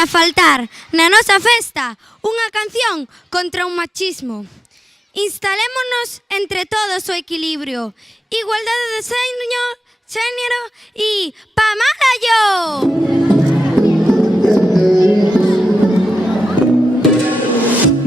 podía faltar na nosa festa unha canción contra o machismo. Instalémonos entre todos o equilibrio, igualdade de xénero e ¡Pamalayo!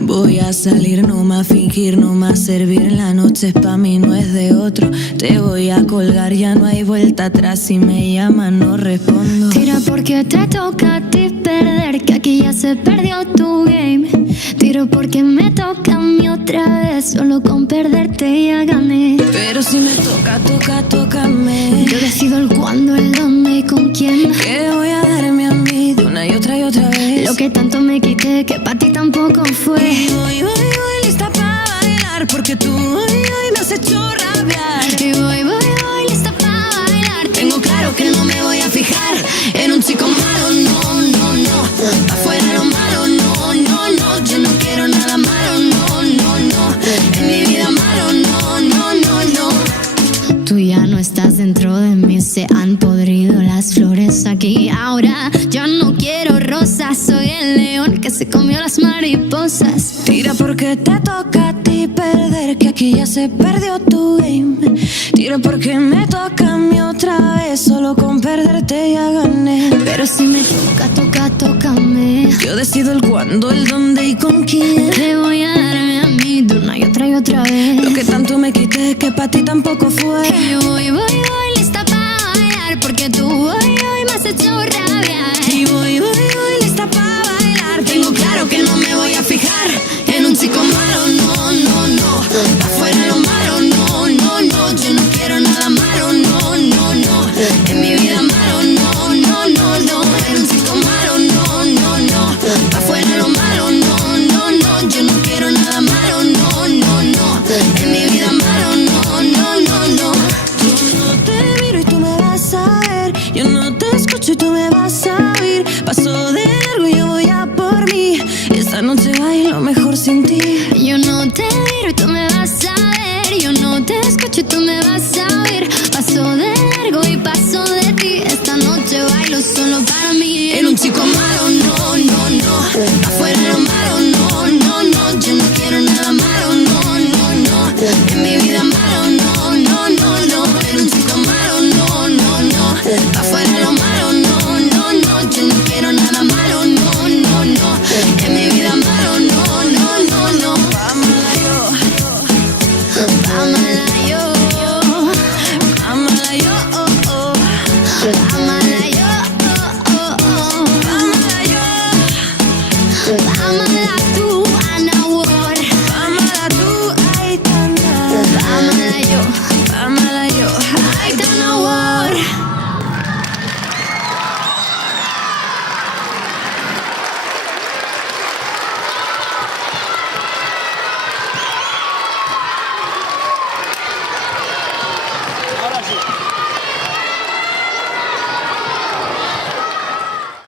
Voy a salir, no más fingir, no más servir. La noche es pa' mí, no es de otro. Te voy a colgar, ya no hay vuelta atrás. Si me llaman no respondo. Tira porque te toca a ti perder, que aquí ya se perdió tu game. Tiro porque me toca a mí otra vez, solo con perderte ya gané. Pero si me toca, tócame. Yo decido el cuándo, el dónde y con quién. Que voy a darme a mí de una y otra vez. Lo que tanto me quité, que pa' ti tampoco fue. Y voy lista pa' bailar, porque tú hoy me has hecho rabiar. Y voy lista pa' bailar. Tengo claro que no me voy a fijar en un chico malo, no, no, no. Afuera lo malo, no, no, no. Yo no quiero nada malo, no, no, no. En mi vida malo, no, no, no, no. Tú ya no estás dentro de mí, se han podrido las flores aquí. Ahora yo no quiero rosas, soy el león que se comió las mariposas. Tira porque te toca a ti perder, que aquí ya se perdió tu game. Tira porque me toca a mí otra vez, solo con perderte ya gané. Pero si me toca, tócame. Yo decido el cuándo, el dónde y con quién. Te voy a darme a mí de una y otra vez. Lo que tanto me quité, que pa' ti tampoco fue. Y voy lista pa' bailar, porque tú hoy me has hecho rabiar. Y voy lista pa' bailar. Tengo claro que no me voy a fijar en un chico malo, no, no, no. Afuera lo malo, no, no, no. Yo no quiero nada malo, no, no, no. En mi vida malo, no, no, no, no. En un chico malo, no, no, no. Afuera lo malo, no, no, no. Yo no quiero nada malo, no, no, no. En mi vida malo, no, no, no, no. Yo no te miro y tú me vas a ver. Yo no te escucho y tú me vas a oír. Paso de largo y yo voy a por mí. Esta noche bailo mejor sin ti. Yo no te miro y tú me vas a ver. Yo no te escucho y tú me vas a